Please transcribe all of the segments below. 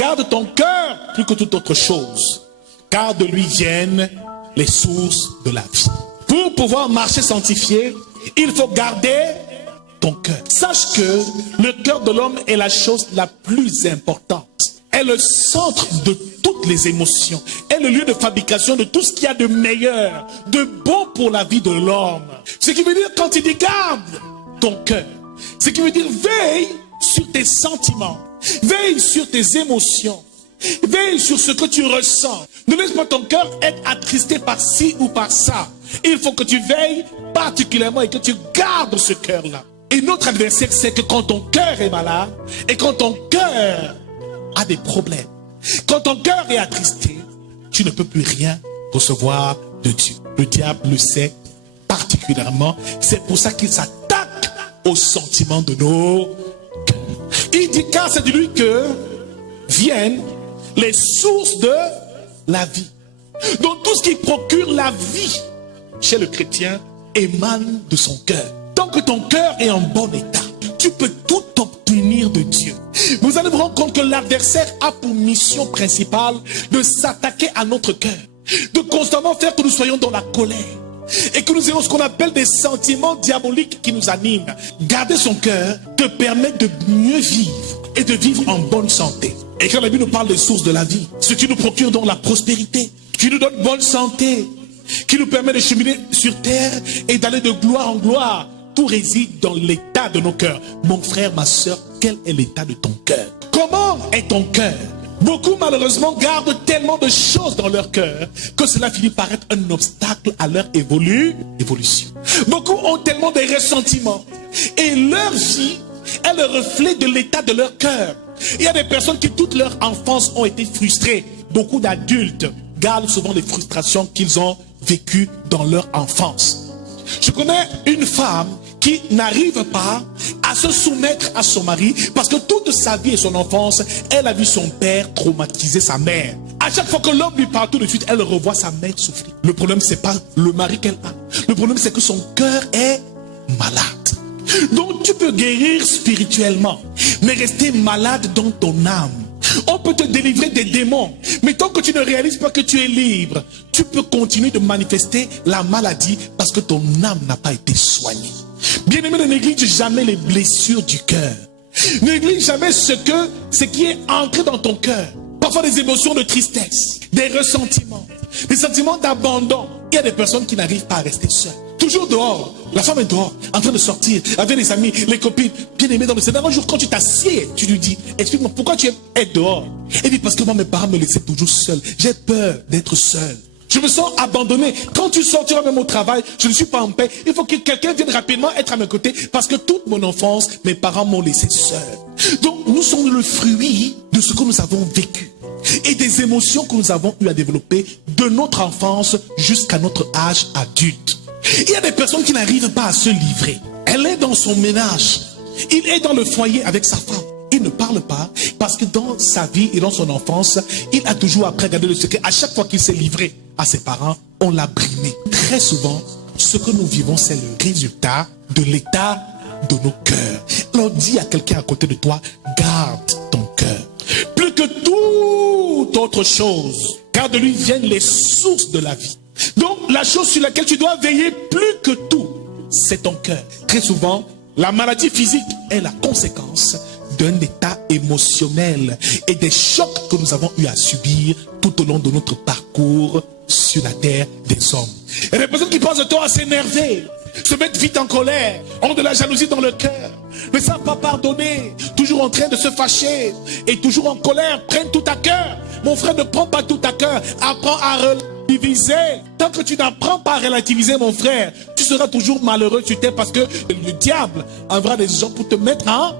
Garde ton cœur plus que toute autre chose, car de lui viennent les sources de la vie. Pour pouvoir marcher sanctifié, il faut garder ton cœur. Sache que le cœur de l'homme est la chose la plus importante. Est le centre de toutes les émotions. Est le lieu de fabrication de tout ce qu'il y a de meilleur, de bon pour la vie de l'homme. Ce qui veut dire, quand il dit garde ton cœur, ce qui veut dire veille sur tes sentiments, veille sur tes émotions, veille sur ce que tu ressens. Ne laisse pas ton cœur être attristé par ci ou par ça. Il faut que tu veilles particulièrement et que tu gardes ce cœur-là. Et notre adversaire, c'est que quand ton cœur est malade et quand ton cœur a des problèmes, quand ton cœur est attristé, tu ne peux plus rien recevoir de Dieu. Le diable le sait particulièrement. C'est pour ça qu'il s'attaque aux sentiments de nos cœurs. Il dit car c'est de lui que viennent les sources de la vie. Donc tout ce qui procure la vie chez le chrétien émane de son cœur. Tant que ton cœur est en bon état, tu peux tout obtenir de Dieu. Vous allez vous rendre compte que l'adversaire a pour mission principale de s'attaquer à notre cœur, de constamment faire que nous soyons dans la colère et que nous ayons ce qu'on appelle des sentiments diaboliques qui nous animent. Garder son cœur te permet de mieux vivre et de vivre en bonne santé. Et quand la Bible nous parle des sources de la vie, ce qui nous procure donc la prospérité, qui nous donne bonne santé, qui nous permet de cheminer sur terre et d'aller de gloire en gloire, tout réside dans l'état de nos cœurs. Mon frère, ma soeur, quel est l'état de ton cœur? Comment est ton cœur? Beaucoup malheureusement gardent tellement de choses dans leur cœur que cela finit par être un obstacle à leur évolution. Beaucoup ont tellement de ressentiments et leur vie est le reflet de l'état de leur cœur. Il y a des personnes qui toute leur enfance ont été frustrées. Beaucoup d'adultes gardent souvent les frustrations qu'ils ont vécues dans leur enfance. Je connais une femme qui n'arrive pas à se soumettre à son mari parce que toute sa vie et son enfance, elle a vu son père traumatiser sa mère. À chaque fois que l'homme lui parle tout de suite, elle revoit sa mère souffrir. Le problème, c'est pas le mari qu'elle a. Le problème, c'est que son cœur est malade. Donc tu peux guérir spirituellement, mais rester malade dans ton âme. On peut te délivrer des démons, mais tant que tu ne réalises pas que tu es libre, tu peux continuer de manifester la maladie parce que ton âme n'a pas été soignée. Bien-aimé, ne néglige jamais les blessures du cœur. Ne néglige jamais ce qui est ancré dans ton cœur. Parfois des émotions de tristesse, des ressentiments, des sentiments d'abandon. Il y a des personnes qui n'arrivent pas à rester seules. Toujours dehors, la femme est dehors, en train de sortir avec les amis, les copines, bien aimés dans le Seigneur. Un jour, quand tu t'assieds, tu lui dis, explique-moi pourquoi tu es dehors. Elle dit, parce que moi, mes parents me laissaient toujours seul. J'ai peur d'être seul. Je me sens abandonné. Quand tu sortiras même au travail, je ne suis pas en paix. Il faut que quelqu'un vienne rapidement être à mes côtés parce que toute mon enfance, mes parents m'ont laissé seul. Donc, nous sommes le fruit de ce que nous avons vécu et des émotions que nous avons eu à développer de notre enfance jusqu'à notre âge adulte. Il y a des personnes qui n'arrivent pas à se livrer. Elle est dans son ménage. Il est dans le foyer avec sa femme. Il ne parle pas parce que dans sa vie et dans son enfance, il a toujours appris à garder le secret. À chaque fois qu'il s'est livré à ses parents, on l'a brimé. Très souvent, ce que nous vivons, c'est le résultat de l'état de nos cœurs. Alors dis à quelqu'un à côté de toi, garde ton cœur. Plus que toute autre chose, car de lui viennent les sources de la vie. Donc la chose sur laquelle tu dois veiller plus que tout, c'est ton cœur. Très souvent, la maladie physique est la conséquence d'un état émotionnel et des chocs que nous avons eu à subir tout au long de notre parcours sur la terre des hommes. Il y a des personnes qui passent le temps à s'énerver, se mettre vite en colère, ont de la jalousie dans le cœur, ne savent pas pardonner, toujours en train de se fâcher et toujours en colère, prennent tout à cœur. Mon frère, ne prends pas tout à cœur, apprends à relativiser. Tant que tu n'apprends pas à relativiser, mon frère, tu seras toujours malheureux sur terre parce que le diable enverra des gens pour te mettre en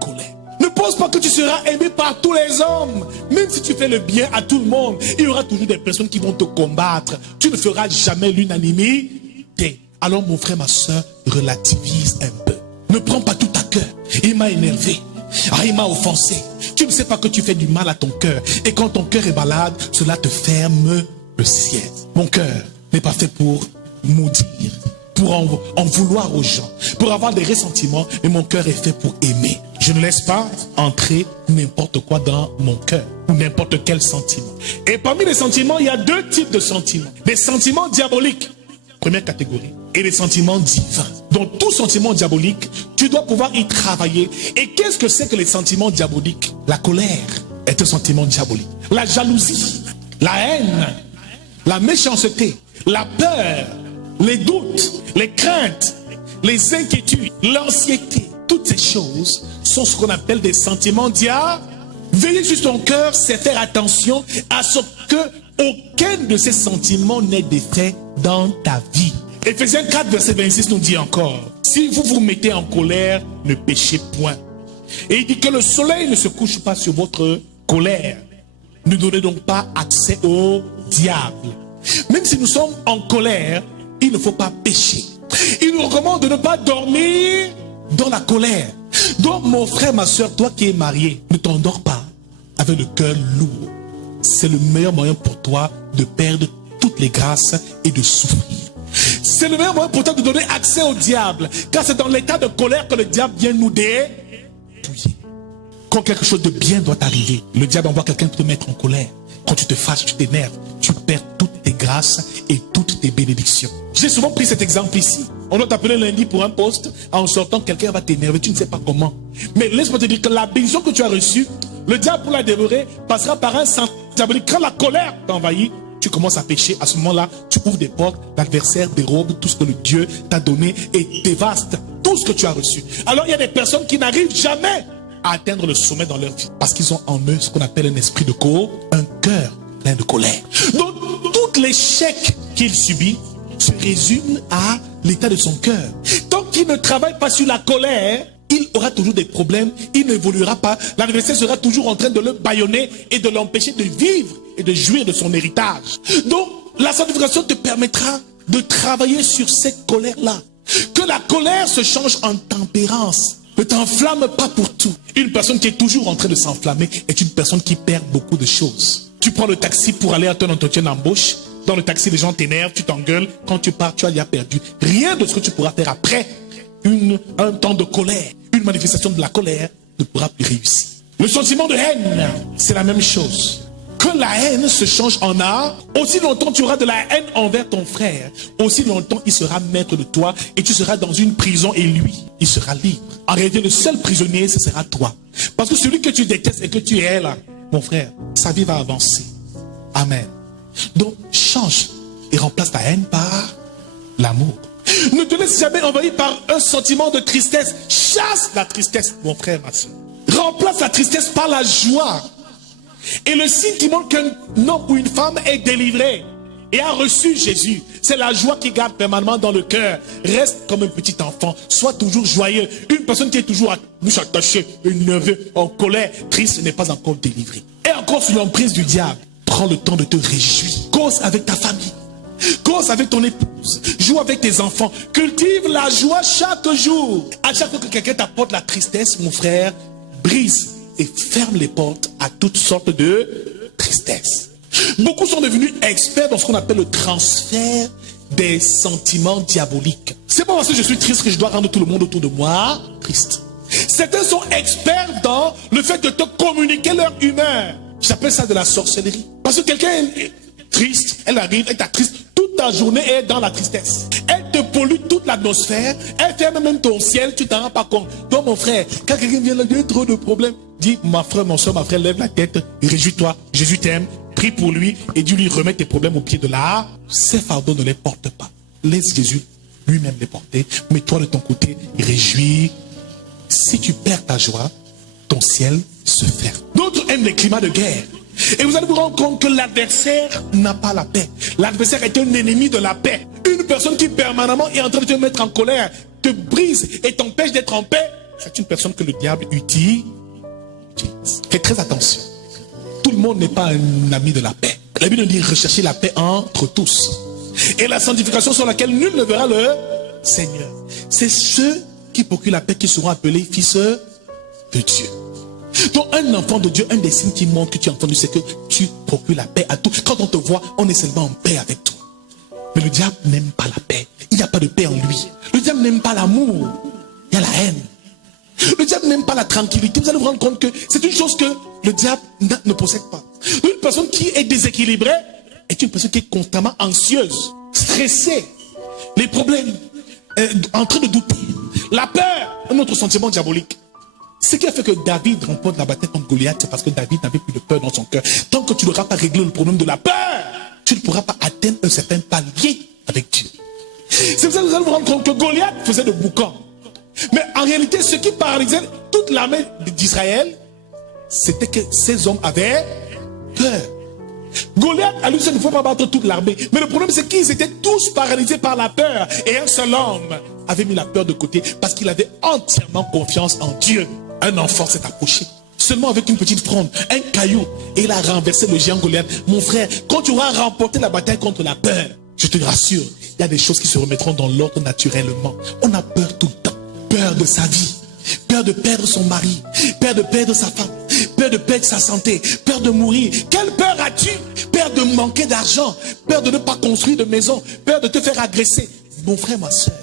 colère. Ne pense pas que tu seras aimé par tous les hommes. Même si tu fais le bien à tout le monde, il y aura toujours des personnes qui vont te combattre. Tu ne feras jamais l'unanimité. Alors mon frère, ma soeur, relativise un peu. Ne prends pas tout à cœur. Il m'a énervé. Ah, il m'a offensé. Tu ne sais pas que tu fais du mal à ton cœur. Et quand ton cœur est malade, cela te ferme le ciel. Mon cœur n'est pas fait pour maudire, pour en vouloir aux gens, pour avoir des ressentiments, mais mon cœur est fait pour aimer. Je ne laisse pas entrer n'importe quoi dans mon cœur ou n'importe quel sentiment. Et parmi les sentiments, il y a deux types de sentiments. Des sentiments diaboliques, première catégorie, et des sentiments divins. Donc tout sentiment diabolique, tu dois pouvoir y travailler. Et qu'est-ce que c'est que les sentiments diaboliques? La colère est un sentiment diabolique. La jalousie, la haine, la méchanceté, la peur, les doutes, les craintes, les inquiétudes, l'anxiété, toutes ces choses sont ce qu'on appelle des sentiments diaboliques. Veiller sur ton cœur, c'est faire attention à ce que aucun de ces sentiments n'ait d'effet dans ta vie. Éphésiens 4, verset 26 nous dit encore, si vous vous mettez en colère, ne péchez point. Et il dit que le soleil ne se couche pas sur votre colère. Ne donnez donc pas accès au diable. Même si nous sommes en colère, il ne faut pas pécher. Il nous recommande de ne pas dormir dans la colère. Donc mon frère, ma soeur, toi qui es marié, ne t'endors pas avec le cœur lourd. C'est le meilleur moyen pour toi de perdre toutes les grâces et de souffrir. C'est le meilleur moyen pour toi de donner accès au diable. Car c'est dans l'état de colère que le diable vient nous dépouiller. Quand quelque chose de bien doit arriver, le diable envoie quelqu'un te mettre en colère. Quand tu te fâches, tu t'énerves, tu perds toutes tes grâces et toutes tes bénédictions. J'ai souvent pris cet exemple ici. On doit t'appeler lundi pour un poste. En sortant, quelqu'un va t'énerver, tu ne sais pas comment. Mais laisse-moi te dire que la bénédiction que tu as reçue, le diable pour la dévorer passera par un sentiment diabolique. Quand la colère t'envahit, tu commences à pécher. À ce moment-là, tu ouvres des portes, l'adversaire dérobe tout ce que le Dieu t'a donné et dévaste tout ce que tu as reçu. Alors il y a des personnes qui n'arrivent jamais à atteindre le sommet dans leur vie parce qu'ils ont en eux ce qu'on appelle un esprit de colère, un cœur plein de colère. Donc tout l'échec qu'il subit se résume à l'état de son cœur. Tant qu'il ne travaille pas sur la colère, il aura toujours des problèmes, il n'évoluera pas, l'adversaire sera toujours en train de le bâillonner et de l'empêcher de vivre et de jouir de son héritage. Donc la sanctification te permettra de travailler sur cette colère-là. Que la colère se change en tempérance. Ne t'enflamme pas pour tout. Une personne qui est toujours en train de s'enflammer est une personne qui perd beaucoup de choses. Tu prends le taxi pour aller à ton entretien d'embauche. Dans le taxi, les gens t'énervent, tu t'engueules. Quand tu pars, tu as déjà perdu. Rien de ce que tu pourras faire après un temps de colère, une manifestation de la colère ne pourra plus réussir. Le sentiment de haine, c'est la même chose. Que la haine se change en art, aussi longtemps tu auras de la haine envers ton frère, aussi longtemps il sera maître de toi et tu seras dans une prison et lui, il sera libre. En réalité, le seul prisonnier, ce sera toi. Parce que celui que tu détestes et que tu es là, mon frère, sa vie va avancer. Amen. Donc, change et remplace ta haine par l'amour. Ne te laisse jamais envahir par un sentiment de tristesse. Chasse la tristesse, mon frère, ma soeur. Remplace la tristesse par la joie. Et le signe qui montre qu'un homme ou une femme est délivré et a reçu Jésus, c'est la joie qui garde permanemment dans le cœur. Reste comme un petit enfant, sois toujours joyeux. Une personne qui est toujours à bouche attachée, énervée, en colère, triste, n'est pas encore délivrée. Et encore sous l'emprise du diable, prends le temps de te réjouir. Cause avec ta famille. Cause avec ton épouse, joue avec tes enfants, cultive la joie chaque jour. À chaque fois que quelqu'un t'apporte la tristesse, mon frère, brise et ferme les portes à toutes sortes de tristesse. Beaucoup sont devenus experts dans ce qu'on appelle le transfert des sentiments diaboliques. C'est pas parce que je suis triste que je dois rendre tout le monde autour de moi triste. Certains sont experts dans le fait de te communiquer leur humeur. J'appelle ça de la sorcellerie. Parce que quelqu'un est triste, elle arrive, elle t'attriste toute ta journée et est dans la tristesse. Elle te pollue toute l'atmosphère, elle ferme même ton ciel, tu t'en rends pas compte. Donc mon frère, quand quelqu'un vient là, il y a trop de problèmes, dis, ma frère, mon soeur, ma frère, lève la tête, réjouis-toi, Jésus t'aime, prie pour lui et dis lui remettre tes problèmes au pied de là. Ces fardeaux ne les porte pas. Laisse Jésus lui-même les porter, mais toi de ton côté, réjouis. Si tu perds ta joie, ton ciel se ferme. D'autres aiment les climats de guerre. Et vous allez vous rendre compte que l'adversaire n'a pas la paix. L'adversaire est un ennemi de la paix. Une personne qui permanemment est en train de te mettre en colère, te brise et t'empêche d'être en paix, c'est une personne que le diable utilise. Fais très attention. Tout le monde n'est pas un ami de la paix. La Bible dit rechercher la paix entre tous. Et la sanctification sur laquelle nul ne verra le Seigneur. C'est ceux qui procurent la paix qui seront appelés fils de Dieu. Donc un enfant de Dieu, un des signes qui montre que tu es enfant de Dieu, c'est que tu procures la paix à tous. Quand on te voit, on est seulement en paix avec toi. Mais le diable n'aime pas la paix. Il n'y a pas de paix en lui. Le diable n'aime pas l'amour. Il y a la haine. Le diable n'aime pas la tranquillité. Vous allez vous rendre compte que c'est une chose que le diable ne possède pas. Une personne qui est déséquilibrée est une personne qui est constamment anxieuse, stressée, les problèmes, en train de douter. La peur, un autre sentiment diabolique. Ce qui a fait que David remporte la bataille contre Goliath, c'est parce que David n'avait plus de peur dans son cœur. Tant que tu n'auras pas réglé le problème de la peur, tu ne pourras pas atteindre un certain palier avec Dieu. C'est pour ça que vous allez vous rendre compte que Goliath faisait de boucan. Mais en réalité, ce qui paralysait toute l'armée d'Israël, c'était que ces hommes avaient peur. Goliath, à lui seul, ne pouvait pas battre toute l'armée. Mais le problème, c'est qu'ils étaient tous paralysés par la peur. Et un seul homme avait mis la peur de côté parce qu'il avait entièrement confiance en Dieu. Un enfant s'est approché, seulement avec une petite fronde, un caillou, et il a renversé le géant Goliath. Mon frère, quand tu auras remporté la bataille contre la peur, je te rassure, il y a des choses qui se remettront dans l'ordre naturellement. On a peur tout le temps. Peur de sa vie, peur de perdre son mari, peur de perdre sa femme, peur de perdre sa santé, peur de mourir. Quelle peur as-tu? Peur de manquer d'argent, peur de ne pas construire de maison, peur de te faire agresser. Mon frère, ma soeur,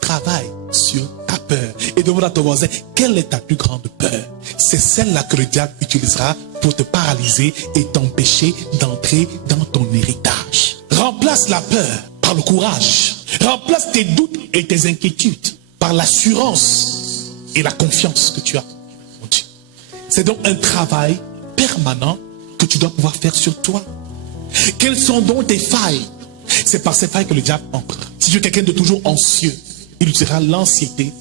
travaille sur ta peur et demande à ton voisin, quelle est ta plus grande peur? C'est celle-là que le diable utilisera pour te paralyser et t'empêcher d'entrer dans ton héritage. Remplace la peur par le courage. Remplace tes doutes et tes inquiétudes par l'assurance et la confiance que tu as en Dieu. C'est donc un travail permanent que tu dois pouvoir faire sur toi. Quelles sont donc tes failles? C'est par ces failles que le diable entre. Si tu es quelqu'un de toujours anxieux, il utilisera l'anxiété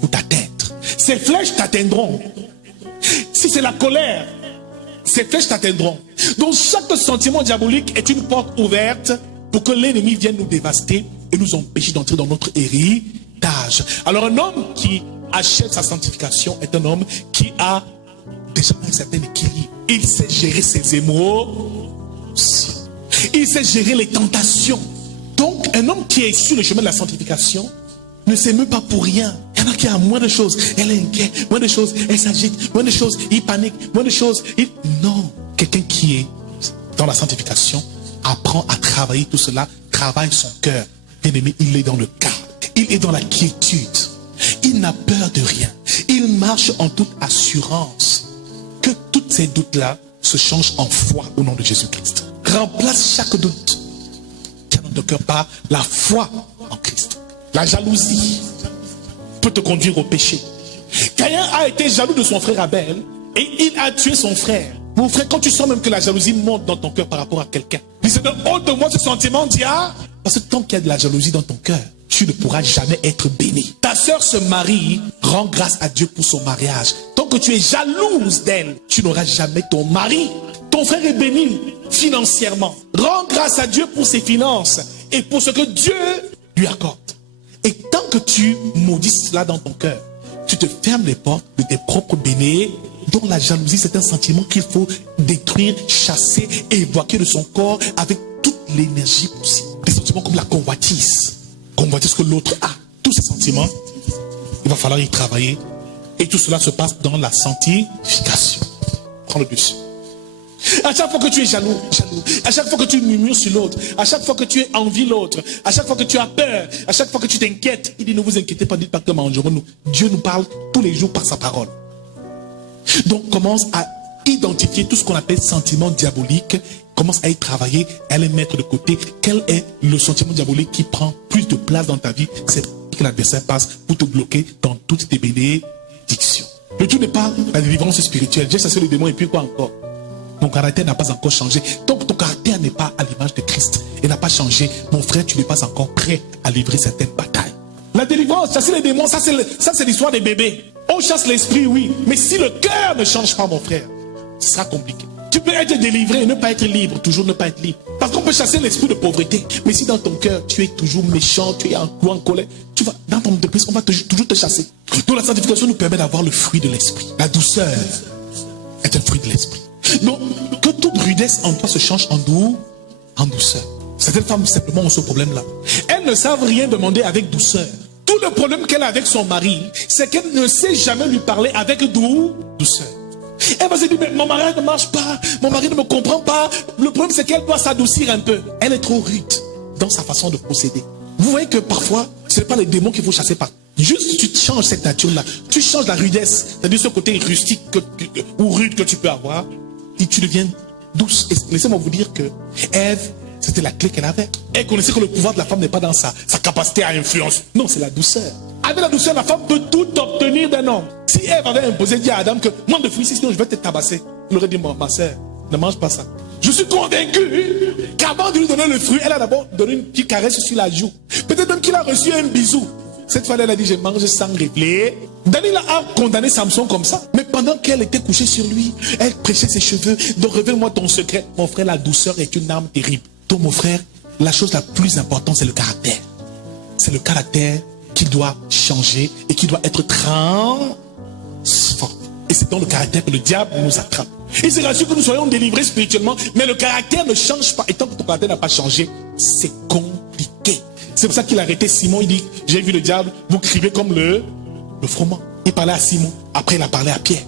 pour t'atteindre. Ces flèches t'atteindront. Si c'est la colère, ces flèches t'atteindront. Donc chaque sentiment diabolique est une porte ouverte pour que l'ennemi vienne nous dévaster et nous empêcher d'entrer dans notre héritage. Alors un homme qui achète sa sanctification est un homme qui a déjà un certain équilibre. Il sait gérer ses émotions. Il sait gérer les tentations. Donc un homme qui est sur le chemin de la sanctification ne s'émeut pas pour rien. Il y en a qui a moins de choses, elle est inquiète, moins de choses, elle s'agite, moins de choses, il panique, moins de choses. Non, quelqu'un qui est dans la sanctification apprend à travailler tout cela, travaille son cœur. Bien-aimé, il est dans le calme, il est dans la quiétude, il n'a peur de rien, il marche en toute assurance. Que tous ces doutes-là se changent en foi au nom de Jésus-Christ. Remplace chaque doute qui est dans ton cœur par la foi en Christ. La jalousie peut te conduire au péché. Caïn a été jaloux de son frère Abel et il a tué son frère. Mon frère, quand tu sens même que la jalousie monte dans ton cœur par rapport à quelqu'un, c'est de haut de moi ce sentiment, dis ah, parce que tant qu'il y a de la jalousie dans ton cœur, tu ne pourras jamais être béni. Ta soeur se marie, rends grâce à Dieu pour son mariage. Tant que tu es jalouse d'elle, tu n'auras jamais ton mari. Ton frère est béni financièrement. Rends grâce à Dieu pour ses finances et pour ce que Dieu lui accorde. Et tant que tu maudis cela dans ton cœur, tu te fermes les portes de tes propres bénédictions. Donc la jalousie, c'est un sentiment qu'il faut détruire, chasser, évacuer de son corps avec toute l'énergie possible. Des sentiments comme la convoitise que l'autre a. Tous ces sentiments, il va falloir y travailler. Et tout cela se passe dans la sanctification. Prends le dessus. À chaque fois que tu es jaloux, à chaque fois que tu murmures sur l'autre, à chaque fois que tu envies l'autre, à chaque fois que tu as peur, à chaque fois que tu t'inquiètes, il dit ne vous inquiétez pas, dites pas que mangerons-nous. Dieu nous parle tous les jours par sa parole. Donc commence à identifier tout ce qu'on appelle sentiment diabolique, commence à y travailler, à les mettre de côté. Quel est le sentiment diabolique qui prend plus de place dans ta vie? C'est que l'adversaire passe pour te bloquer dans toutes tes bénédictions. Le tout n'est pas la délivrance spirituelle. J'ai chassé le démon et puis quoi encore? Ton caractère n'a pas encore changé. Tant que ton caractère n'est pas à l'image de Christ et n'a pas changé, mon frère, tu n'es pas encore prêt à livrer certaines batailles. La délivrance, chasser les démons, ça c'est l'histoire des bébés. On chasse l'esprit, oui. Mais si le cœur ne change pas, mon frère, ce sera compliqué. Tu peux être délivré et ne pas être libre, toujours ne pas être libre. Parce qu'on peut chasser l'esprit de pauvreté. Mais si dans ton cœur, tu es toujours méchant, tu es en colère, tu vas, dans ton entreprise, on va toujours te chasser. Donc la sanctification nous permet d'avoir le fruit de l'esprit. La douceur est un fruit de l'esprit. Donc, que toute rudesse en toi se change en douceur. Certaines femmes simplement ont ce problème-là. Elles ne savent rien demander avec douceur. Tout le problème qu'elle a avec son mari, c'est qu'elle ne sait jamais lui parler avec douceur. Elle va se dire, mais mon mari ne marche pas, mon mari ne me comprend pas. Le problème, c'est qu'elle doit s'adoucir un peu. Elle est trop rude dans sa façon de procéder. Vous voyez que parfois, ce n'est pas les démons qu'il faut chasser Juste, tu changes cette nature-là. Tu changes la rudesse, c'est-à-dire ce côté rustique ou rude que tu peux avoir, et tu deviens douce. Et laissez-moi vous dire que Ève, c'était la clé qu'elle avait. Elle connaissait que le pouvoir de la femme n'est pas dans sa capacité à influence. Non, c'est la douceur. Avec la douceur, la femme peut tout obtenir d'un homme. Si Ève avait imposé, dit à Adam que moi de fruits, sinon je vais te tabasser. Il aurait dit, ma soeur, ne mange pas ça. Je suis convaincu qu'avant de lui donner le fruit, elle a d'abord donné une petite caresse sur la joue. Peut-être même qu'il a reçu un bisou. Cette fois, elle a dit, je mange sans réfléchir. Dalila a condamné Samson comme ça. Mais pendant qu'elle était couchée sur lui, elle prêchait ses cheveux. Donc révèle-moi ton secret. Mon frère, la douceur est une arme terrible. Donc mon frère, la chose la plus importante, c'est le caractère. C'est le caractère qui doit changer et qui doit être transformé. Et c'est dans le caractère que le diable nous attrape. Et c'est là-dessus que nous soyons délivrés spirituellement. Mais le caractère ne change pas. Et tant que ton caractère n'a pas changé, c'est compliqué. C'est pour ça qu'il a arrêté Simon. Il dit, j'ai vu le diable, vous criez comme le froment. Il parlait à Simon. Après, il a parlé à Pierre.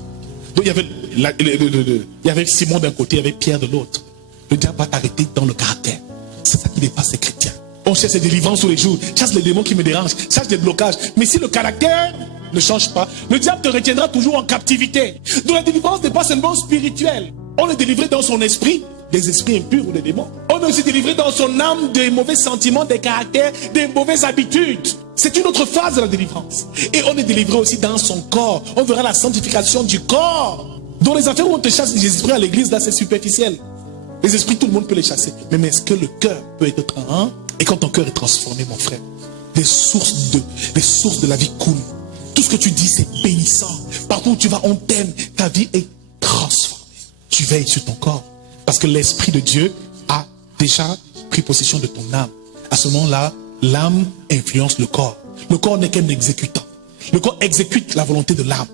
Donc, il y avait Simon d'un côté, il y avait Pierre de l'autre. Le diable va t'arrêter dans le caractère. C'est ça qui dépasse les chrétiens. On cherche des délivrances tous les jours. Chasse les démons qui me dérangent. Cherche des blocages. Mais si le caractère ne change pas, le diable te retiendra toujours en captivité. Donc la délivrance n'est pas seulement spirituelle. On est délivré dans son esprit, des esprits impurs ou des démons. On est aussi délivré dans son âme des mauvais sentiments, des caractères, des mauvaises habitudes. C'est une autre phase de la délivrance. Et on est délivré aussi dans son corps. On verra la sanctification du corps. Dans les affaires où on te chasse les esprits à l'église, là c'est superficiel. Les esprits, tout le monde peut les chasser. Mais est-ce que le cœur peut être transformé? Et quand ton cœur est transformé, mon frère, les sources de la vie coulent. Tout ce que tu dis, c'est bénissant. Partout où tu vas, on t'aime. Ta vie est transformée. Tu veilles sur ton corps. Parce que l'Esprit de Dieu a déjà pris possession de ton âme. À ce moment-là, l'âme influence le corps. Le corps n'est qu'un exécutant. Le corps exécute la volonté de l'âme.